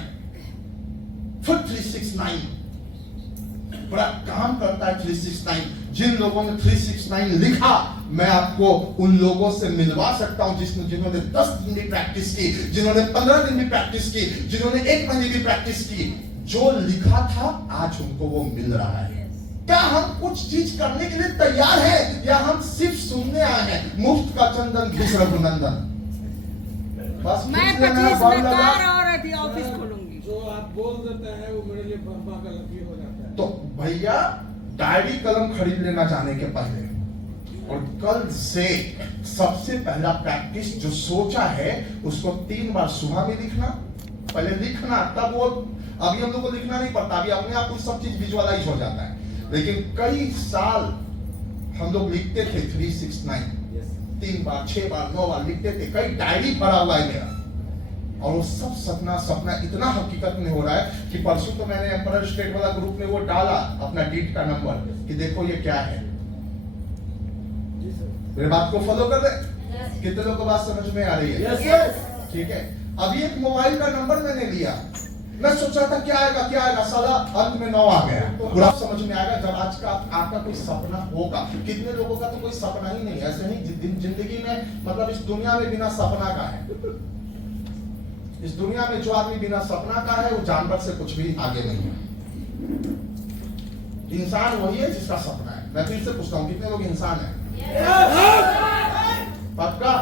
बड़ा काम करता है 369। जिन लोगों ने 369 लिखा, मैं आपको उन लोगों से मिलवा सकता हूं जिन्होंने 10 दिन भी प्रैक्टिस की, जिन्होंने 15 दिन भी प्रैक्टिस की, जिन्होंने 1 महीने भी प्रैक्टिस की। जो लिखा था आज उनको वो मिल रहा है। क्या हम कुछ चीज करने के लिए तैयार हैं या हम सिर्फ सुनने आए हैं? मुफ्त का चंदन घिस रघुनंदन, बस मैं 25 में कार और अभी ऑफिस खोलूंगी। जो आप बोल देते हैं वो मेरे लिए बर्मा का लकीर हो जाता है। तो भैया डायरी कलम खरीद लेना जाने के पहले, और कल से सबसे पहला प्रैक्टिस जो सोचा है उसको 3 बार सुबह में लिखना, पहले लिखना, तब वो, अभी हम लोग को लिखना नहीं पड़ता, अभी अपने आप सब चीज विजुअलाइज हो जाता है। लेकिन कई साल हम लोग लिखते थे 369, 3 बार 6 बार 9 बार लिखते थे, कई डायरी भरा हुआ है मेरा। और वो सब सपना इतना हकीकत में हो रहा है कि परसों तो मैंने एम्पायर स्टेट वाला ग्रुप में वो डाला अपना डीट का नंबर कि देखो ये क्या है। मेरे बात को फॉलो कर रहे? कितने लोगों को बात समझ में आ रही है? ठीक है। अभी एक मोबाइल का नंबर मैंने लिया, मैं सोचा था क्या आएगा, साला अंत में 9 आ गया। पूरा समझ में आएगा जब आज का आपका कोई सपना होगा। कितने लोगों का तो कोई सपना ही नहीं, ऐसे नहीं जिंदगी में, मतलब इस दुनिया में बिना सपना का है। इस दुनिया में जो आदमी बिना सपना का है वो जानवर से कुछ भी आगे नहीं है। इंसान वही है जिसका सपना है। मैं फिर से पूछता हूँ, कितने लोग इंसान हैं? पक्का?